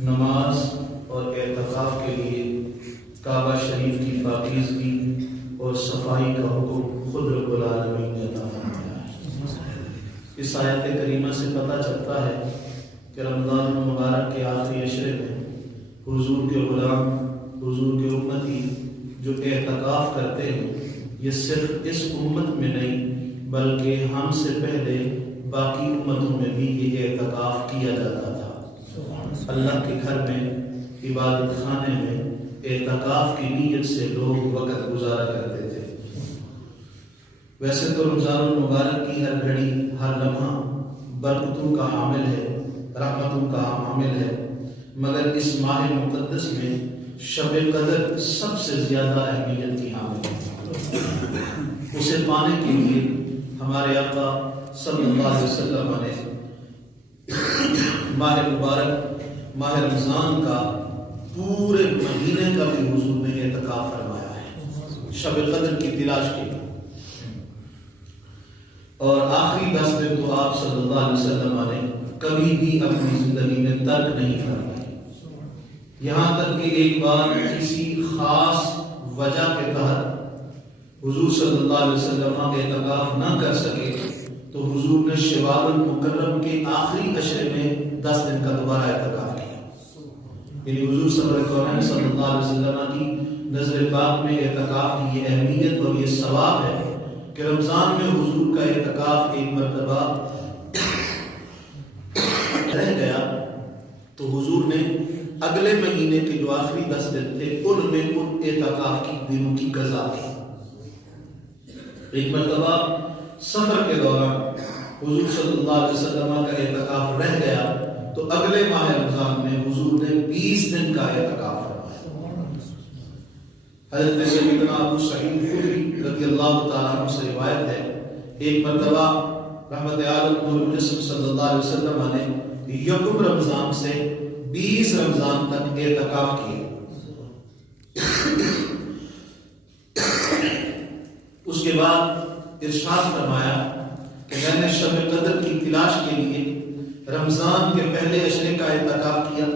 نماز اور اعتکاف کے لیے کعبہ شریف کی پاکیزگی اور صفائی کا حکم خود رب العالمین نے عطا فرمایا ہے۔ اس آیت کریمہ سے پتہ چلتا ہے کہ رمضان المبارک کے آخری عشرے میں حضور کے غلام، حضور کے امتی جو اعتکاف کرتے ہیں، یہ صرف اس امت میں نہیں بلکہ ہم سے پہلے باقی امتوں میں بھی یہ اعتکاف کیا جاتا تھا۔ اللہ کے گھر میں، عبادت خانے میں اعتکاف کی نیت سے لوگ وقت گزارا کرتے تھے۔ ویسے تو رمضان المبارک کی ہر گھڑی، ہر لمحہ برکتوں کا حامل ہے، رحمتوں کا حامل ہے، مگر اس ماہ مقدس میں شب قدر سب سے زیادہ اہمیت کی حامل ہے۔ اسے پانے کے لیے ہمارے آقا صلی اللہ علیہ وسلم نے ماہ مبارک، ماہ رمضان کا پورے مہینے کا بھی حضور نے اعتکاف فرمایا ہے شب قدر کی تلاش کے لیے، اور آخری 10 دن تو آپ صلی اللہ علیہ وسلم نے کبھی بھی اپنی زندگی میں ترک نہیں فرمائی، یہاں تک کہ ایک بار کسی خاص وجہ کے تحت حضور صلی اللہ علیہ وسلم اعتکاف نہ کر سکے تو حضور نے شوال المکرم کے آخری عشرے میں 10 دن کا دوبارہ اعتکاف کیا۔ یعنی حضور صلی اللہ علیہ وسلم کی نظر پاک میں اعتکاف کی یہ اہمیت اور یہ ثواب ہے کہ رمضان میں حضور کا اعتکاف ایک مرتبہ رہ گیا تو حضور نے اگلے مہینے کے جو آخری 10 دن تھے ان میں ان اعتکاف کی دنوں کی قضا کی۔ ایک مرتبہ سفر کے دوران حضور صلی اللہ علیہ وسلم کا اعتکاف رہ گیا تو اگلے ماہ رمضان میں حضور نے 20 دن کا اعتکاف فرمایا۔ حضرت سیدنا ابو سعید خدری رضی اللہ تعالیٰ عنہ سے روایت ہے، ایک مرتبہ رحمت عالم نور الجسم صلی اللہ علیہ وسلم نے یکم رمضان سے 20 رمضان تک اعتکاف کیا۔ اس کے بعد ارشاد فرمایا کہ میں نے شب قدر کی تلاش کے لیے رمضان کے پہلے عشرے کا اعتکاف کیا،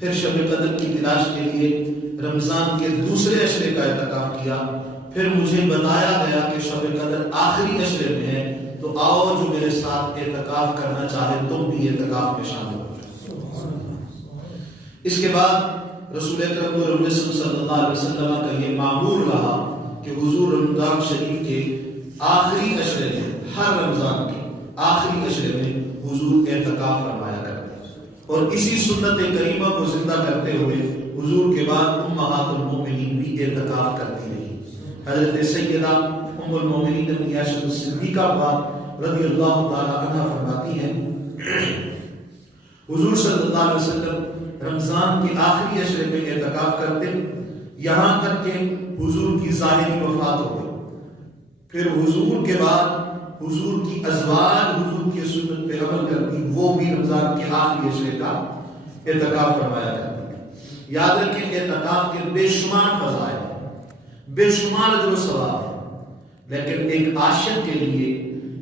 پھر شب قدر کی تلاش کے لیے رمضان کے دوسرے عشرے کا اعتکاف کیا، پھر مجھے بتایا گیا کہ شب قدر آخری عشرے میں ہے، تو آؤ جو میرے ساتھ اعتکاف کرنا چاہے تم بھی اعتکاف میں شامل ہو جاؤ۔ اس کے بعد رسول اکرم صلی اللہ علیہ وسلم کا یہ معمول رہا کہ حضور رمضان شریف کے آخری عشرے میں، ہر رمضان کے آخری عشرے میں حضور اعتکاف فرمایا کرتے، اور اسی سنت کریمہ کو زندہ کرتے ہوئے حضور کے بعد امہات المومنین بھی اعتکاف کرتی رہی۔ حضرت سیدہ ام المومنین ابن عائشہ الصدیقہ رضی اللہ تعالی عنہ فرماتی ہیں، حضور صلی اللہ علیہ وسلم رمضان کے آخری عشرے میں اعتکاف کرتے، یہاں تک کہ حضور کی ظاہری وفات ہو گئی۔ پھر حضور کے بعد حضور کی ازواج حضور کی سنت پہ عمل کرتی، وہ بھی رمضان کے آخری عشرے کا اعتکاف فرمایا کرتی۔ یاد رکھیں اعتکاف کے بے شمار فضائل، بے شمار اجر و ثواب ہے، لیکن ایک عاشق کے لیے،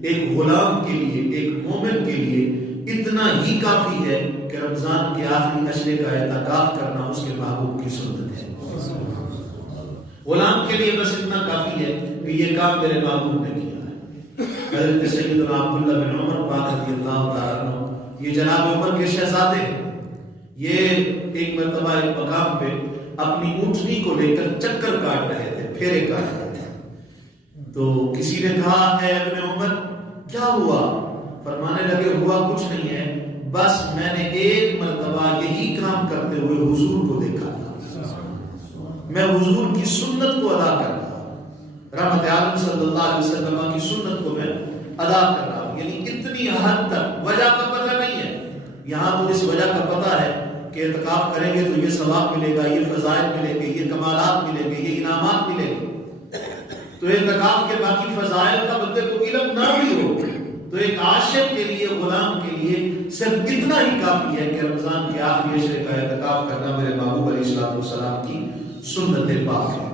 ایک غلام کے لیے، ایک مومن کے لیے اتنا ہی کافی ہے کہ رمضان کے آخری عشرے کا اعتکاف کرنا اس کے محبوب کی سنت ہے۔ غلام کے لیے بس اتنا کافی ہے کہ یہ کام میرے محبوب نے کیا ہے۔ حضرت سیدنا عبداللہ بن عمر رضی اللہ تعالیٰ عنہ، یہ جناب عمر کے شہزادے، یہ ایک مرتبہ ایک مقام پہ اپنی اونٹنی کو لے کر چکر کاٹ رہے تھے، پھیرے کاٹ رہے تھے، تو کسی نے کہا اے ابن عمر کیا ہوا؟ فرمانے لگے ہوا کچھ نہیں ہے، بس میں نے ایک مرتبہ یہی کام کرتے ہوئے حضور کو دیکھا تھا، میں حضور کی سنت کو ادا کر رہا ہوں، رحمت عالم صلی اللہ علیہ وسلم کی سنت کو میں ادا کر رہا ہوں۔ یعنی اتنی حد تک وجہ کا پتہ نہیں ہے، یہاں تو اس وجہ کا پتہ ہے کہ اعتکاف کریں گے تو یہ ثواب ملے گا، یہ فضائل ملیں گے، یہ کمالات ملیں گے، یہ انعامات ملیں گے۔ تو اعتکاف کے باقی فضائل کا بندے کو علم نہ بھی ہو تو ایک عاشق کے لیے، غلام کے لیے صرف اتنا ہی کافی ہے کہ رمضان کے آخری عشرے کا اعتکاف کرنا میرے محبوب علیہ السلام کی سنت پاک ہے۔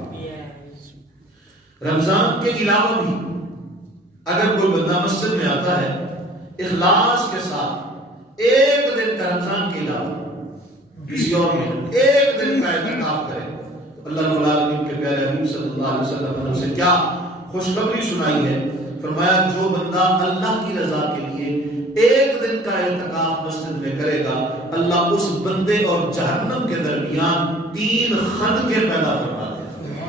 رمضان کے علاوہ بھی اگر کوئی بندہ مسجد میں آتا ہے، اخلاص کے ساتھ ایک دن کا رمضان کے علاوہ کسی اور میں ایک دن کا اعتکاف کرے تو اللہ رب العالمین کے پیارے حبیب صلی اللہ علیہ وسلم نے اسے کیا خوشخبری سنائی ہے. فرمایا جو بندہ اللہ کی رضا کے لیے ایک دن کا اعتکاف مسجد میں کرے گا اللہ اس بندے اور جہنم کے درمیان 3 خندقیں پیدا فرما دے گا.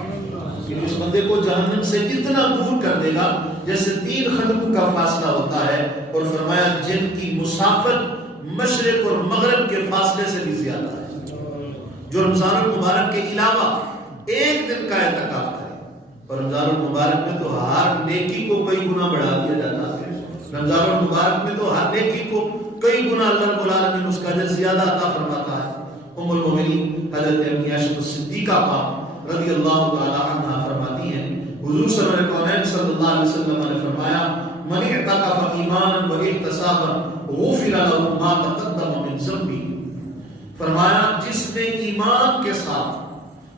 اس بندے کو جہنم سے اتنا دور کر دے گا جیسے 3 خندقوں کا فاصلہ ہوتا ہے. اور فرمایا جن کی مسافت مشرق اور مغرب کے فاصلے سے بھی زیادہ ہے. جو رمضان المبارک کے علاوہ ایک دن کا اعتکاف کرے. اور رمضان المبارک میں تو ہر نیکی کو کئی گنا بڑھا دیا جاتا ہے. رمضان المبارک میں تو ہر نیکی کو کئی گنا اللہ رب العالمین اس کا اجر زیادہ عطا فرماتا ہے. ام المؤمنین حضرت امی عائشہ صدیقہ پاک رضی اللہ تعالی عنہا فرماتی ہیں حضور صلی اللہ علیہ وسلم نے فرمایا من اعتکف ایمانا و احتسابا غفر له ما تقدم من ذنبه. فرمایا جس نے ایمان کے ساتھ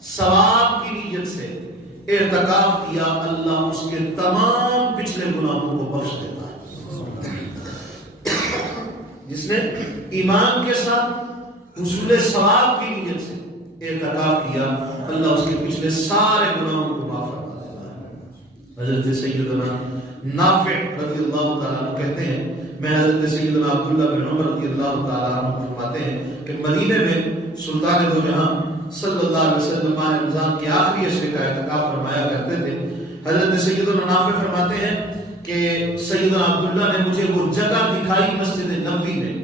ثواب کی نیت سے اعتکاف کیا اللہ اس کے تمام پچھلے گناہوں کو بخش دیتا ہے. جس نے ایمان کے ساتھ حصول ثواب کی نیت سے اعتکاف کیا اللہ اس کے پچھلے سارے گناہوں کو معاف فرما دیتا ہے. حضرت سیدنا نافع رضی اللہ تعالیٰ عنہ کہتے ہیں میں حضرت سیدنا عبداللہ بن عمر رضی اللہ تعالیٰ عنہ فرماتے ہیں کہ مدینے میں سلطان دو جہاں صلی اللہ علیہ وسلم ماہ رمضان کے آخری عشرے کا اعتکاف فرمایا کرتے تھے. حضرت سیدنا نافع فرماتے ہیں کہ سیدنا عبداللہ نے مجھے وہ جگہ دکھائی مسجد نبوی میں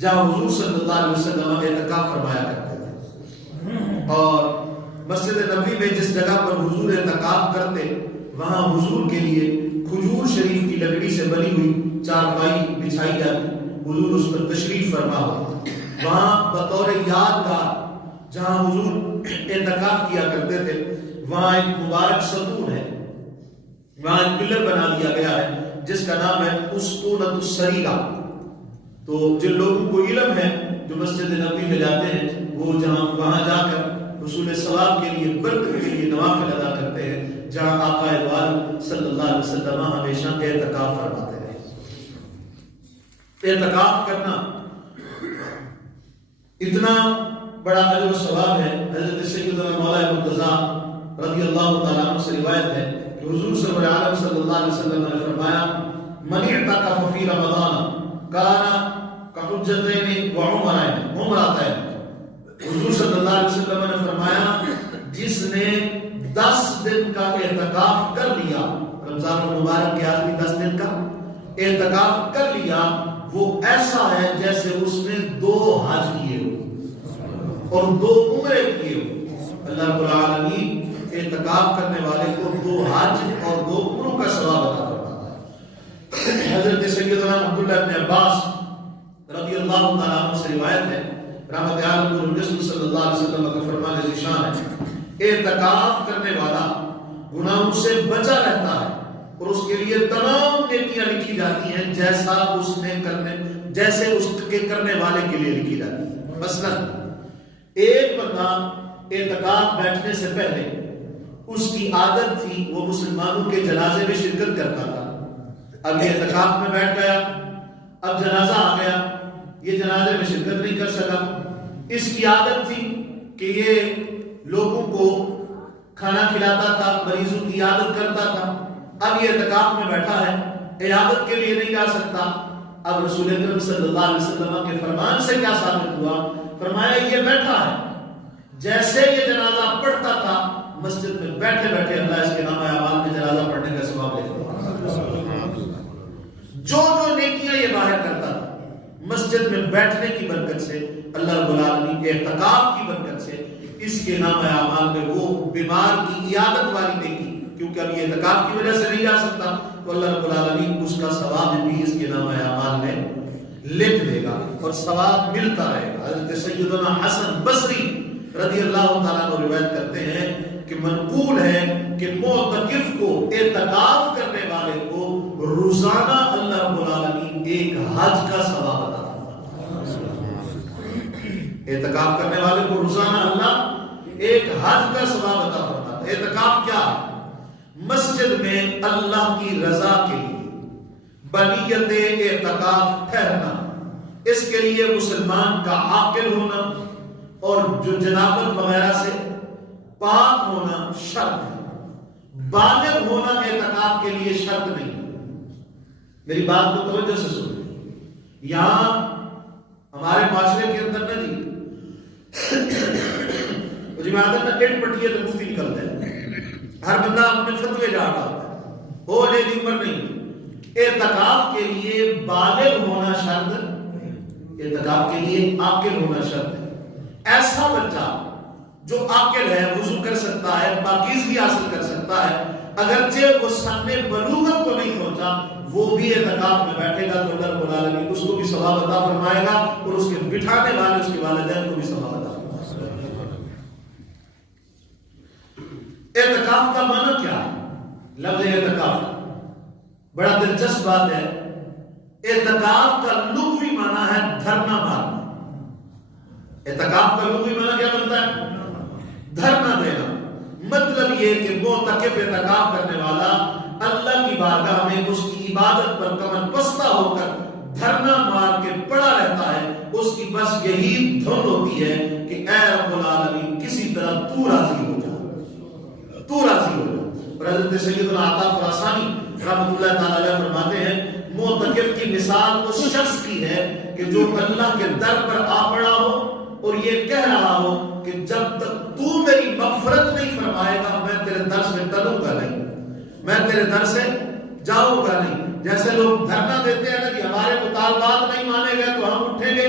جہاں حضور صلی اللہ علیہ وسلم اعتکاف فرمایا کرتے تھے. اور مسجد نبوی میں جس جگہ پر حضور اعتکاف کرتے وہاں حضور کے لیے کھجور شریف کی لکڑی سے بنی ہوئی چارپائی بچھائی جاتی. حضور اس پر تشریف فرما ہوتا. وہاں بطور یادگار جہاں حضور اعتکاف کیا کرتے تھے وہاں ایک مبارک ستون ہے. وہاں ایک پلر بنا دیا گیا ہے جس کا نام ہے اسطونۃ السریرہ. تو جن لوگوں کو علم ہے جو مسجد نبوی میں جاتے ہیں وہ وہاں جا کر حصول ثواب کے لیے برکت کے لیے نوافل ادا کرتے ہیں جہاں آقا عالم صلی اللہ علیہ وسلم ہمیشہ اعتکاف فرماتے رہے. اعتکاف کرنا اتنا بڑا اجر و ثواب ہے. حضرت سیدنا مولا مرتضی رضی اللہ تعالیٰ عنہ سے روایت ہے کہ حضور صلی اللہ علیہ وسلم نے فرمایا من اعتکف فی رمضان کان کحجتین و عمرتین. حضور صلی اللہ علیہ وسلم نے فرمایا جس نے 10 دن کا اعتکاف کر لیا رمضان المبارک کے آخری 10 دن کا اعتکاف کر لیا وہ ایسا ہے جیسے اس نے 2 حج کیے ہو اور 2 عمرے کیے ہو. اللہ رب العالمین اعتکاف کرنے والے کو 2 حج اور 2 عمروں کا ثواب عطا فرماتا ہے. حضرت سیدنا عبداللہ بن عباس رضی اللہ تعالیٰ عنہ سے روایت ہے رحمت عالم رسول صلی اللہ علیہ وسلم کا فرمان ذیشان ہے اعتکاف کرنے والا گناہوں سے بچا رہتا ہے اور اس کے لیے تمام نیکیاں لکھی جاتی ہیں جیسے اس کے کرنے والے کے لیے لکھی جاتی ہے. مثلا ایک بندہ اعتکاف بیٹھنے سے پہلے اس کی عادت تھی وہ مسلمانوں کے جنازے میں شرکت کرتا تھا. اب یہ اعتکاف میں بیٹھ گیا اب جنازہ آ گیا یہ جنازے میں شرکت نہیں کر سکا. اس کی عادت تھی کہ یہ لوگوں کو کھانا کھلاتا تھا مریضوں کی عیادت کرتا تھا. اب یہ اعتکاف میں بیٹھا ہے عیادت کے لیے نہیں جا سکتا. اب رسول اکرم صلی اللہ علیہ وسلم کے فرمان سے کیا ثابت ہوا فرمایا یہ بیٹھا ہے جیسے یہ جنازہ پڑھتا تھا مسجد میں بیٹھے بیٹھے اللہ اس کے نام اعمال میں جنازہ پڑھنے کا ثواب لے گا. جو نیکیاں یہ باہر کرتا تھا مسجد میں بیٹھنے کی برکت سے اللہ رب العالمین کے اعتکاف کی برکت سے اس کے نام اعمال میں وہ بیمار کی عیادت والی نیکی کیونکہ اب یہ اعتکاف کی وجہ سے نہیں جا سکتا تو اللہ رب العالمین اس کا ثواب بھی اس کے نام اعمال میں لکھ دے گا اور ثواب ملتا رہے گا. حضرت سیدنا حسن بصری رضی اللہ تعالیٰ عنہ روایت کرتے ہیں کہ منقول ہے کہ معتکف کو اعتکاف کرنے والے کو روزانہ اللہ رب العالمین ایک حج کا ثواب عطا فرماتا ہے. اعتکاف کرنے والے کو روزانہ اللہ ایک حج کا ثواب عطا فرماتا ہے. اعتکاف کیا ہے؟ مسجد میں اللہ کی رضا کے لیے بنیت اعتکاف ٹھہرنا، اس کے لیے مسلمان کا عاقل ہونا اور جو جنابت وغیرہ سے پاک ہونا شرط ہے، بالغ ہونا اعتکاف کے لیے شرط نہیں۔ میری بات کو توجہ سے سنیں، یہاں ہمارے معاشرے کے اندر نا جی عادت نہ ڈیڑھ پٹی ہے تو مفتی نکلتا ہے، ہر بندہ اپنے فتوے جا رہا ہوتا ہے، ہو جائے دی عمر نہیں۔ اعتکاف کے لیے بالغ ہونا شرط، اعتکاف کے لیے عاقل ہونا شرط ہے۔ ایسا بچہ جو عاقل ہے، وضو کر سکتا ہے، پاکیزگی حاصل کر سکتا ہے، اگرچہ وہ سن بلوغت کو نہیں پہنچا، وہ بھی اعتکاف میں بیٹھے گا تو اللہ رب العالمین اس کو بھی ثواب عطا فرمائے گا اور اس کے بٹھانے والے اس کے والدین کو بھی ثواب عطا فرمائے گا۔ اعتکاف کا معنی کیا ہے؟ لفظ اعتکاف بڑا دلچسپ بات ہے۔ اعتکاف کا لغوی معنی ہے دھرنا مارنا۔ اعتکاف کا لغوی معنی کیا بنتا ہے؟ دھرنا دینا۔ مطلب یہ کہ معتکف اعتکاف کرنے والا اللہ کی بارگاہ میں اس کی عبادت پر کمر بستہ ہو کر دھرنا مار کے پڑا رہتا ہے، اس کی بس یہی دھن ہوتی ہے کہ اے رب العالمین کسی طرح تو راضی ہو جا، تو راضی ہو جا۔ اور حضرت سیدنا عطا خراسانی رحمۃ اللہ تعالی علیہ فرماتے ہیں معتکف کی مثال اس شخص کی ہے کہ جو اللہ کے در پر آ پڑا ہو اور یہ کہہ رہا ہو کہ جب تک تو میری مغفرت نہیں فرمائے گا میں تیرے در سے ٹلوں گا نہیں، میں تیرے در سے جاؤں گا نہیں۔ جیسے لوگ دھرنا دیتے ہیں نا کہ ہمارے مطالبات نہیں مانے گئے تو ہم اٹھیں گے،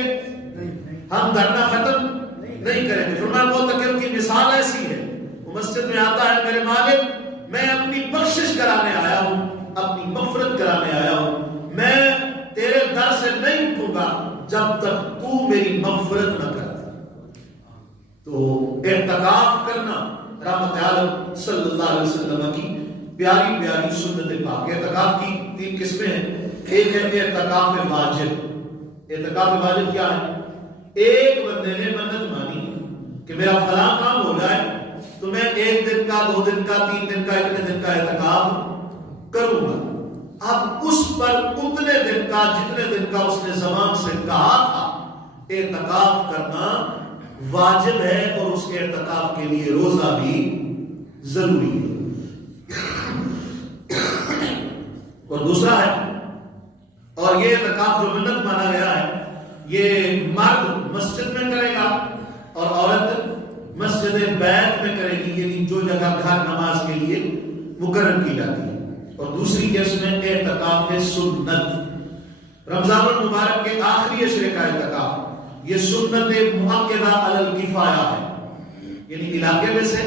ہم دھرنا ختم نہیں کریں گے۔ فرمایا معتکف کی مثال ایسی ہے، وہ مسجد میں آتا ہے، میرے مالک میں اپنی بخشش کرانے آیا ہوں، اپنی مغفرت کرانے آیا ہوں، میں تیرے در سے نہیں اٹھوں گا جب تک تو میری مغفرت نہ کر۔ تو اعتکاف کرنا رحمت عالم صلی اللہ علیہ وسلم کی پیاری پیاری سنت پاک۔ اعتکاف کی تین قسمیں ہیں۔ ایک ہے اعتکاف واجب۔ اعتکاف واجب کیا ہے؟ ایک بندے نے منت مانی کہ میرا فلاں کام ہو جائے تو میں 1 دن کا 2 دن کا 3 دن کا اتنے دن کا اعتکاف کروں گا۔ اب اس پر اتنے دن کا جتنے دن کا اس نے زمان سے کہا تھا اعتکاف کرنا واجب ہے، اور اس کے اعتکاف کے لیے روزہ بھی ضروری ہے۔ اور دوسرا ہے، اور یہ اعتکاف جو منت مانا گیا ہے یہ مرد مسجد میں کرے گا اور عورت مسجد بیت میں کرے گی، یعنی جو جگہ گھر نماز کے لیے مقرر کی جاتی ہے۔ اور دوسری قسم ہے اعتکاف سنت، رمضان المبارک کے آخری عشرے کا اعتکاف۔ یہ سنت مؤکدہ علی الکفایہ ہے، یعنی علاقے میں سے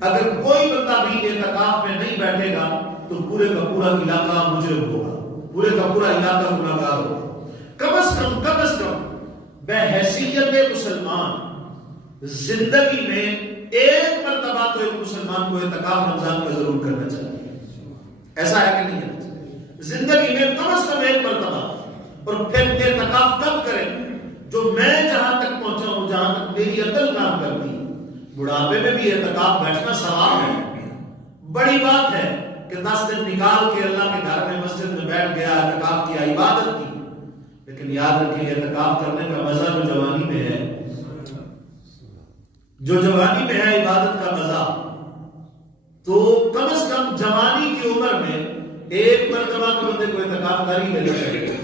اگر کوئی بندہ بھی اعتکاف میں نہیں بیٹھے گا تو پورے کا پورا علاقہ مجرم ہوگا، پورے کا پورا علاقہ گناہگار ہوگا۔ کم از کم بحیثیت مسلمان زندگی میں ایک مرتبہ تو ایک مسلمان کو اعتکاف رمضان کا ضرور کرنا چاہیے۔ ایسا ہے کہ نہیں ہے؟ زندگی میں کم از کم ایک مرتبہ۔ اور پھر اعتکاف کب کریں؟ جو میں جہاں تک پہنچا ہوں، جہاں تک میری عقل کام کرتی ہے، بڑھاپے میں بھی اعتکاف بیٹھنا ثواب ہے، بڑی بات ہے کہ 10 دن نکال کے اللہ کے گھر میں مسجد میں بیٹھ گیا، اعتکاف کیا، عبادت کی۔ لیکن یاد رکھیں اعتکاف کرنے کا مزہ جو جوانی میں ہے، جو جوانی میں ہے عبادت کا مزہ، تو کم از کم جوانی کی عمر میں ایک مرتبہ تو بندے کو اعتکاف کر ہی لینا چاہیے،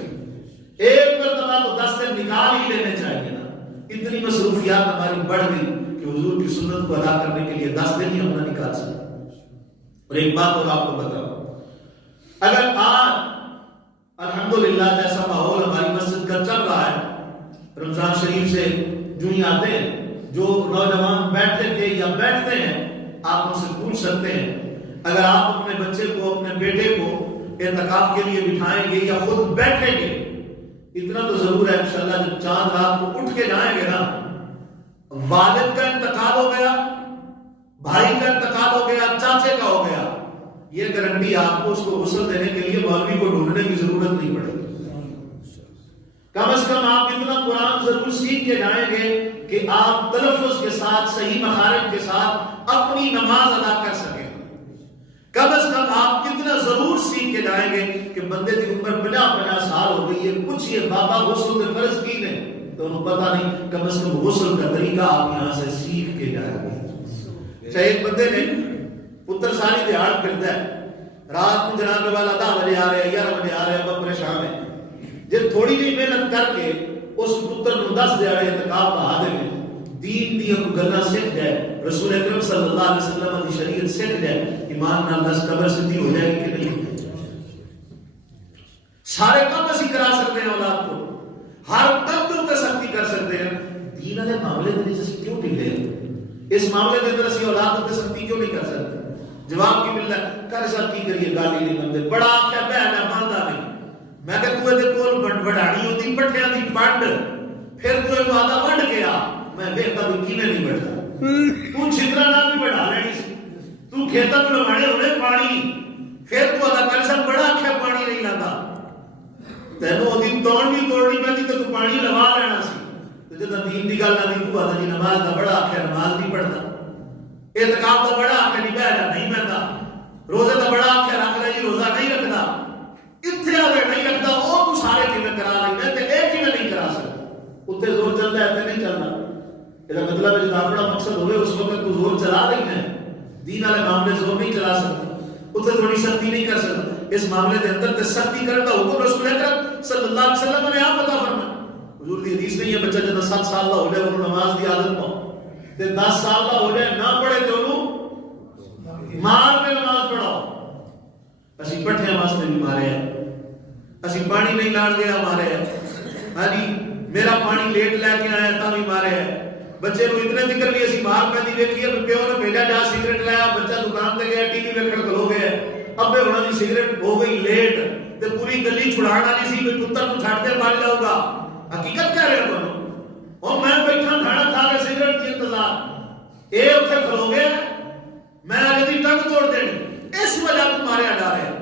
ایک مرتبہ تو 10 دن نکال ہی لینے چاہیے نا۔ اتنی مصروفیات ہماری بڑھ گئی کہ حضور کی سنت کو ادا کرنے کے لیے 10 دن ہی ہم نہ نکال سکتے۔ اور ایک بات اور آپ کو بتاؤں، اگر آج الحمدللہ جیسا ماحول ہماری مسجد کا چل رہا ہے، رمضان شریف سے جو ہی آتے ہیں، جو نوجوان بیٹھتے تھے یا بیٹھتے ہیں، آپ ان سے پوچھ سکتے ہیں اگر آپ اپنے بچے کو، اپنے بیٹے کو اعتکاف کے لیے بٹھائیں گے یا خود بیٹھیں گے، اتنا تو ضرور ہے انشاءاللہ جب چاند رات کو اٹھ کے جائیں گے نا، والد کا انتقال ہو گیا، بھائی کا انتقال ہو گیا، چاچے کا ہو گیا، یہ گارنٹی آپ کو اس کو غسل دینے کے لیے مولوی کو ڈھونڈنے کی ضرورت نہیں پڑے گی۔ کم از کم آپ اتنا قرآن ضرور سیکھ کے جائیں گے کہ آپ تلفظ کے ساتھ، صحیح مخارج کے ساتھ اپنی نماز ادا کر سکیں۔ کم از کم آپ اتنا ضرور سیکھ کے جائیں گے کہ بندے کی عمر 50 سال ہو گئی ہے، پوچھئے بابا غسل کے فرض کی نے تو انہوں پتہ نہیں، کم از کم غسل کا طریقہ آپ یہاں سے سیکھ کے جائیں گے۔ چاہے ایک بندے نے پتر ساری دیہڑ پھرتا ہے، رات کو جناب والا 10 بجے آ رہے 11 بجے آ رہے ابا پریشان ہے، جب تھوڑی جی محنت کر کے اس پتر کو 10 دیہڑے اعتکاف بہا دے دین دی کو گلنا سیکھ جائے، رسول اکرم صلی اللہ علیہ وسلم کی شریعت سیکھ جائے، ایمان نال دس قبر سدھی ہو جائے گی کہ نہیں؟ سارے کام اسی کرا سکتے ہیں اولاد کو، ہر کام تو سختی کر سکتے ہیں، دین والے معاملے میں جیسے کیوں ڈھیلے ہیں؟ اس معاملے کے اندر اسی اولاد کو سختی کیوں نہیں کر سکتے؟ جواب کی ملتا ہے کر صاحب کی کریے گالی نہیں بندے بڑا آخیا بہن ہے مانتا نہیں، میں کہ تو یہ کول وڈاڑی ہوتی پٹھیاں دی پنڈ پھر تو یہ آدھا ونڈ کے آ، میں دیکھتا تو کیویں نہیں بڑھتا، تو چھترا نہ بھی بڑھا لینی سی، تو کھیتا کو لگانے ہونے پانی پھر تو آدھا کر صاحب بڑا آخیا پانی نہیں لاتا، تینوں وہ توڑ بھی توڑنی پہنی تو پانی لوا لینا سی، تو جب دین دی گل نہ دی تو آدھا جی نماز کا بڑا آخیا نماز نہیں پڑھتا، اعتکاف کا بڑا آخیا نہیں بہنا نہیں بہتا، روزے کا بڑا آخیا رکھ لے جی روزہ نہیں رکھتا، اتنے آگے نہیں رکھتا وہ تو سارے کیویں کرا لینا تے اے کیویں نہیں کرا سکتا، اتنے زور چلتا ہے تے نہیں چلنا، یہ مطلب ہے جب اپنا مقصد ہوئے اس وقت تو زور چلا رہی ہے، دین والے معاملے زور نہیں چلا سکتا، اتنے تھوڑی سختی نہیں کر سکتا، اس معاملے کے اندر تے سختی کرنے کا حکم رسول اکرم صلی اللہ علیہ وسلم نے آپ عطا فرمایا۔ حضور دی حدیث نہیں ہے بچہ جب 7 سال کا ہو جائے انہوں نماز دی عادت پاؤ، تے 10 سال کا ہو جائے نہ پڑھے تو انہوں مار کے نماز پڑھاؤ۔ اسی پٹھیاں واسطے بھی مارے ہیں، اسی پانی نہیں لان گیا مارے ہیں، ہاں جی میرا پانی لیٹ لے کے آیا تا بھی مارے ہیں، بچے کو اتنے ذکر بھی اسی مار پہ دی ویکھی ہے پیو نے بھیجا جا سگریٹ لایا بچہ دکان تے گیا ٹی وی ویکھن کھلو گیا ابے ہونا دی سگریٹ ہو گئی لیٹ تے پوری گلی چھڑان والی سی بھی پتر کو چھڈ دے مار جاؤ گا، حقیقت کہہ رہا ہوں اور میں بیٹھا کھانا کھا کے سگریٹ کی انتظار اے اوتھے کھلو گیا میں اگے دی ٹنگ توڑ دینی، اس وجہ تو ماریا جا رہا ہے،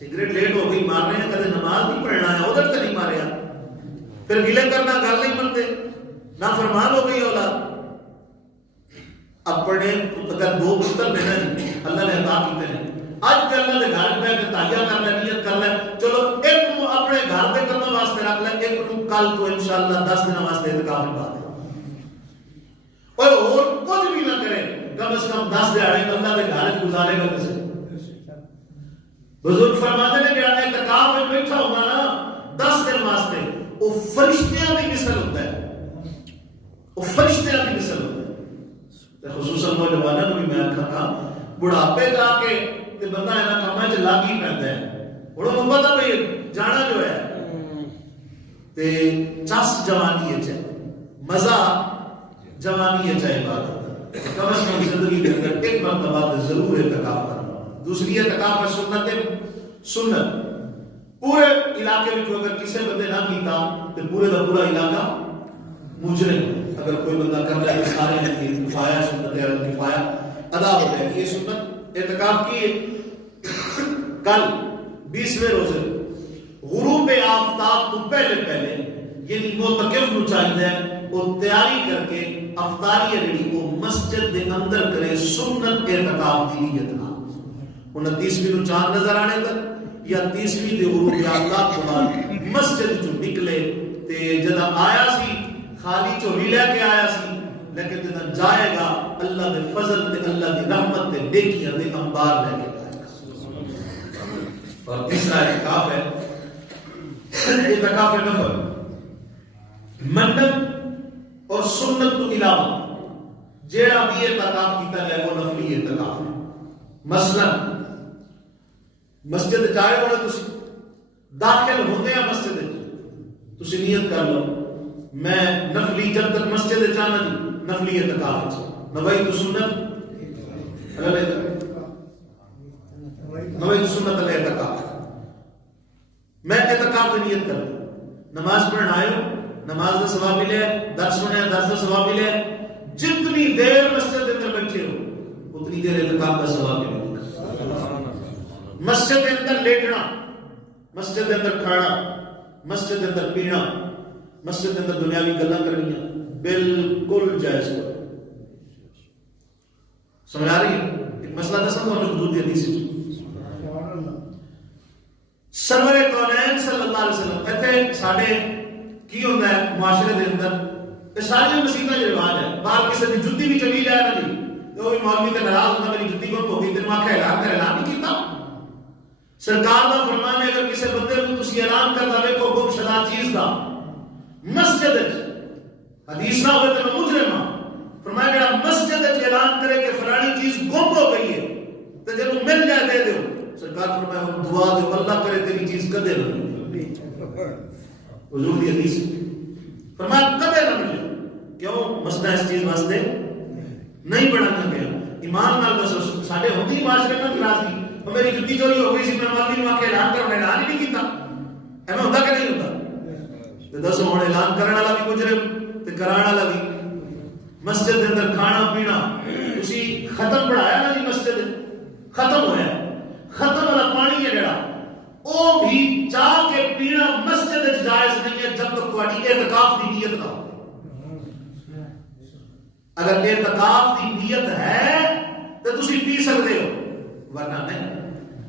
سگریٹ لیٹ ہو گئی مار رہے ہیں، کدے نماز نہیں پڑھنا ہے ادھر تے نہیں ماریا، پھر گلے کرنا گل نہیں بنتے، نافرمان ہو گئی اولاد۔ اپنے اگر 2 پتر بہنا اللہ نے عطا کیتے ہیں، اج تے اللہ دے گھر میں کہ تایا کر لے نیت کر لے چلو ایک نو اپنے گھر دے کام واسطے رکھ لے، ایک نو کل تو انشاءاللہ 10 دن واسطے اعتکاف میں پا دے اور کچھ بھی نہ کرے، کم از کم 10 دیہڑے اللہ دے گھر وچ گزارے گا کسے۔ بزرگ فرماتے ہیں کہ اعتکاف میں بیٹھا ہوگا نا 10 دن واسطے وہ فرشتیاں کی مثل ہوتا ہے، وہ فرشتیاں کی مثل ہوتا ہے، خصوصاً نوجوانوں کو بھی میں کہا بڑھاپے جا کے تے بندہ اینا کاماں وچ لگ ہی پیندا ہے، انہوں نے پتا بھئی جانا جو ہے تے چس جوانی ہے مزہ جوانی ہے عبادت، کم از کم زندگی کے اندر ایک مرتبہ ضرور اعتکاف کرنا۔ دوسری اعتکاف ہے سنت، پورے علاقے میں اگر کسی بندے نہ کیتا تو پورے دا پورا علاقہ مجرم، اگر کوئی بندہ کر لے تو سارے کفایہ سنت کفایہ ادا ہو جائے گی۔ یہ سنت اعتکاف کی کل 20ویں روزے غروب آفتاب تو پہلے یعنی معتکف نو چاہیے وہ تیاری کر کے افطاری ہے جڑی وہ مسجد دے اندر کرے سنت اعتکاف دی نیت نال، 29ویں نو چاند نظر آنے تک یا 30ویں دے غروب آفتاب کے بعد مسجد جو نکلے تے جدا آیا سی خالی چولی لے کے آیا سی، لیکن جدا جائے گا اللہ دے فضل تے اللہ دی رحمت تے نیکیاں دے انبار لے کے جائے گا۔ اور تیسرا اعتکاف ہے اعتکاف نفل، منت اور سنت تو علاوہ جیڑا بھی اعتکاف کیتا جائے وہ نفلی اعتکاف ہے۔ مثلا مسجد جائے ہونے تسی داخل ہوندے ہیں مسجد تسی نیت کر لو میں نفلی جب تک مسجد جانا نہیں نفلی اعتکاف نوائی تو سنت الاعتکاف میں اعتکاف کی نیت کر نماز پڑھنا آئے نماز کا ثواب ملے، درس سنیا درس کا ثواب ملے، جتنی دیر مسجد کے اندر بیٹھے ہو اتنی دیر اعتکاف کا ثواب ملے۔ مسجد کے اندر لیٹنا، مسجد کے اندر کھانا، مسجد کے اندر پینا، مسجد کے اندر دنیاوی گلاں کرنیاں بالکل جائز ہے۔ سمجھ آ رہی ہے؟ ایک مسئلہ دساں تو حضور دی حدیث سرور کونین صلی اللہ علیہ وسلم اتنے ساڈے کی ہوتا ہے معاشرے کے اندر یہ ساری مسیحت جو رواج ہے باہر کسی کی جتی بھی چلی جائے نا جی تو وہ بھی مولوی تے ناراض ہوتا میری جتی گم ہو گئی تیرے آخیا اعلان کر اعلان نہیں کیتا سرکار کا فرمان ہے اگر کسی بندے کو تسی اعلان کرتا ویکھو گم شدہ چیز کا مسجد حدیث نہ ہوئے تو میں مجرم ہاں فرمایا جڑا مسجد اعلان کرے کہ فلانی چیز گم ہو گئی ہے تو جب مل جائے دے دیو سرکار فرمایا دعا دے اللہ کرے تیری چیز کدے نہ ملے حضور دی حدیث فرمایا کدے نہ ملے کیوں مسئلہ اس چیز واسطے نہیں بڑھانا گیا ایمان نال دسو ساڈے ہوندی معاشرے میں ناراضگی اور میری جُتی چوری ہو گئی سی میں مولوی نوں آ کے اعلان کرنا اعلان ہی نہیں کیتا ایویں ہوندا کہ نہیں ہوندا تے دسو ہن اعلان کرن والا بھی مجرم تے کران والا بھی مسجد دے اندر کھانا پینا تسی ختم پڑھایا نا جی مسجد ختم ہویا ختم والا پانی ہے جڑا او بھی چاہ کے پینا مسجد وچ جائز نہیں ہے جب تک تہاڈی اعتکاف دی نیت نہ ہو اگر اعتکاف دی نیت ہے تو تسی پی سکتے ہو ورنہ نہیں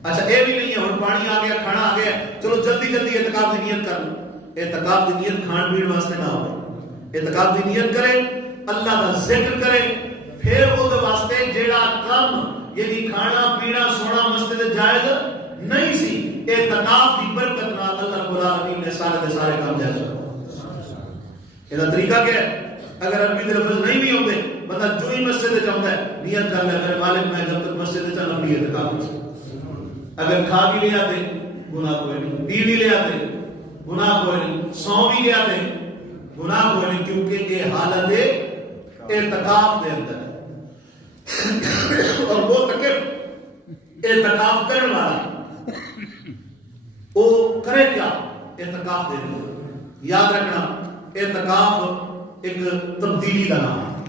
اچھا یہ بھی نہیں ہے ہن پانی آ گیا کھانا آ گیا چلو جلدی جلدی اعتکاف دی نیت کر لو اعتکاف دی نیت کھان پین واسطے نہ ہو اعتکاف دی نیت کرے اللہ کا ذکر کرے پھر وہ واسطے جیڑا کم یعنی کھانا پینا سونا مسجد جائز نہیں سی اعتکاف کی برکت نال اللہ رب العالمین نے سارے دے سارے کام جائز کر یہ طریقہ کیا ہے اگر عربی دے لفظ نہیں بھی ہوتے بندہ جو ہی مسجد جاتا ہے نیت کر لے میرے مالک میں جب تک مسجد چل رہی ہے اعتکاف اگر کھا بھی لے آتے گناہ کوئی نہیں پی بھی لے آتے گناہ کوئی نہیں سو بھی لے آتے گناہ کوئی نہیں کیونکہ یہ حالت اعتکاف دے اندر ہے اور وہ تکف اعتکاف کرنے والا وہ کرے کیا اعتکاف دے اندر یاد رکھنا اعتکاف ایک تبدیلی کا نام ہے